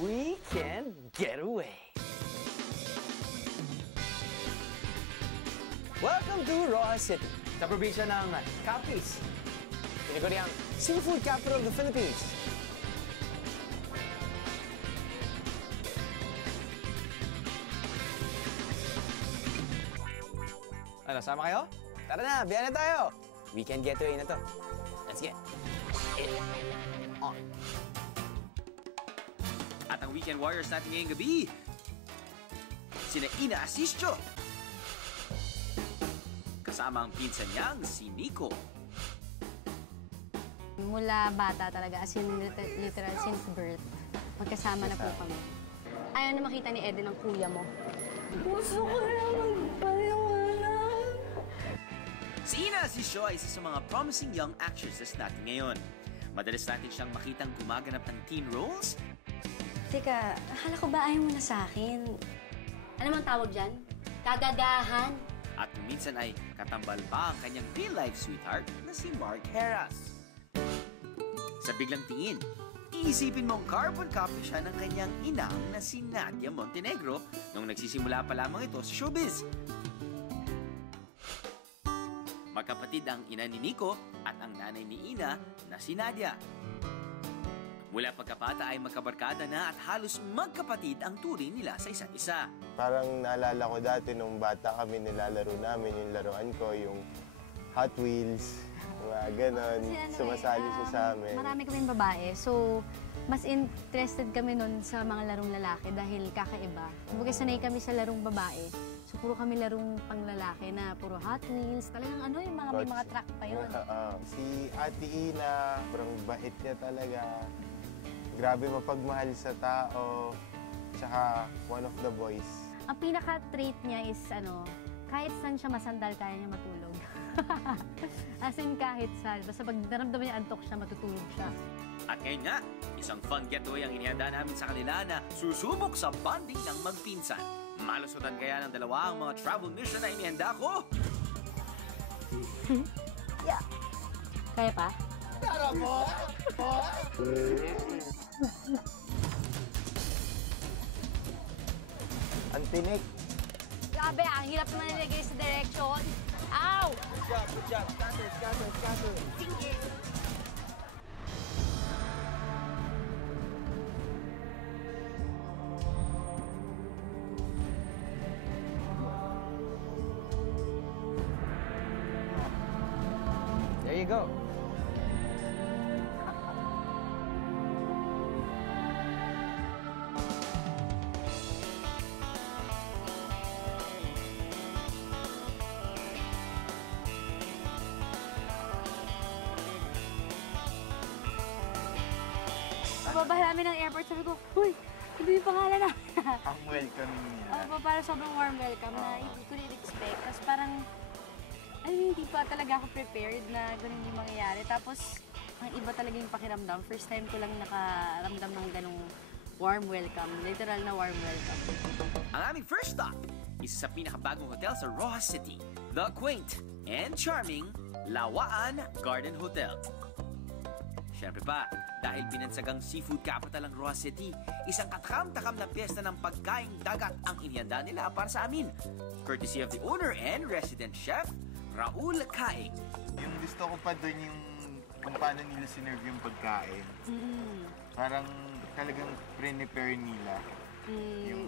we can get away. Welcome to Roa City, sa probinsya ng Capiz. Tinaguriang seafood capital of the Philippines. Ano, sama kayo? Tara na, biyahe na tayo. Weekend getaway na to. Let's get it on. At ang Weekend Warriors natin ngayong gabi, sina Ina Asistio. Kasama ang pinsan niyang si Nico. Mula bata talaga, as in literal since birth, magkasama na po kami. Ayaw na makita ni Eden ang kuya mo. Gusto ko na magpaliwanag. Si Ina Asistio ay isa sa mga promising young actresses natin ngayon. Madalas natin siyang makitang gumaganap ng teen roles. Teka, akala ko ba ayaw mo na sa akin? Ano mang tawag dyan? Kagagahan? At minsan ay katambal pa ang kanyang real-life sweetheart na si Mark Heras. Sa biglang tingin, iisipin mong carbon copy siya ng kanyang inang na si Nadia Montenegro nung nagsisimula pa lamang ito sa showbiz. Magkapatid ang ina ni Nico at ang nanay ni Ina na si Nadia. Mula pagkabata ay magkabarkada na at halos magkapatid ang turing nila sa isa't isa. Parang naalala ko dati nung bata kami nilalaro namin, yung laruan ko, yung Hot Wheels, mga ganon. Sumasali siya sa amin. Marami kaming babae, so mas interested kami nun sa mga larong lalaki dahil kakaiba. Kumbaga sanay kami sa larong babae. So, puro kami larong panglalaki na puro Hot Wheels. Talagang ano, yung mga may mga track pa yun. Si Ate Ina, parang bait niya talaga. Grabe mapagmahal sa tao. Tsaka one of the boys. Ang pinaka-trait niya is ano, kahit saan siya masandal, kaya niya matulog. As in kahit saan. Basta pag naramdaman niya antok siya, matutulog siya. At ngayon nga, isang fun getaway ang inihanda namin sa kanila na susubok sa bonding ng magpinsan. Malusutan kaya ng dalawa ang mga travel mission na inihanda ko? Yeah. Kaya pa? Tara po! Ang tinik. Grabe, ang hirap naman nilagay sa direction. Ow! Good job. Scatter. Sige. There you go. Pababa namin ng airport, sabi ko, uy, hindi yung pangalan namin. Ang welcome nila. Parang sobrang warm welcome na hindi ko rin expect. Tapos parang, hindi pa talaga ako prepared na ganun yung mangyayari. Tapos, ang iba talaga yung pakiramdam. First time ko lang nakaramdam ng ganung warm welcome. Literal na warm welcome. Ang aming first stop, isa sa pinakabagong hotel sa Rojas City, the quaint and charming Lawaan Garden Hotel. Siyempre pa, dahil binansagang seafood capital ang Rojas City, isang katakam-takam na piyesta ng pagkaing dagat ang inihanda nila para sa amin. Courtesy of the owner and resident chef, Raul Caing. Yung gusto ko pa doon yung kung paano nila sinerve yung pagkain. Parang talagang prepare nila.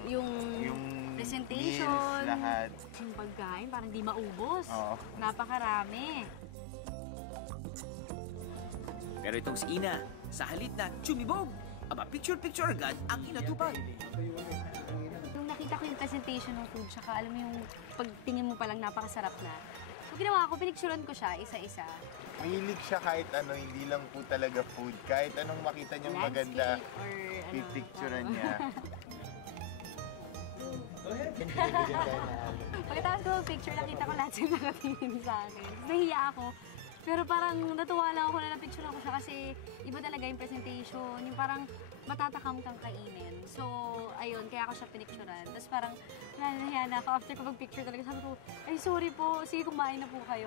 Yung presentation, meals, lahat. Yung pagkain, parang di maubos. Oo. Napakarami. Pero itong si Ina, sa halit na tsumibog, aba picture-picture agad ang inatupag. Nung nakita ko yung presentation ng food, tsaka alam mo yung pagtingin mo palang napakasarap na. So ginawa ko, pinicturean ko siya isa-isa. Mahilig siya kahit ano, hindi lang po talaga food. Kahit anong makita niyang maganda, Landscape or ano. pipicturean niya. Pagkatapos ko picture, nakita ko lahat sila nakatingin sa akin. Nahiya ako. Pero parang natuwa lang ako na napicture ako siya kasi iba talaga yung presentation. Yung parang matatakam kang kainin. So, ayun, kaya ako siya pinicturean. Tapos parang nahiya na ako. After ko mag-picture talaga, sabi ko, ay sorry po, sige kumain na po kayo.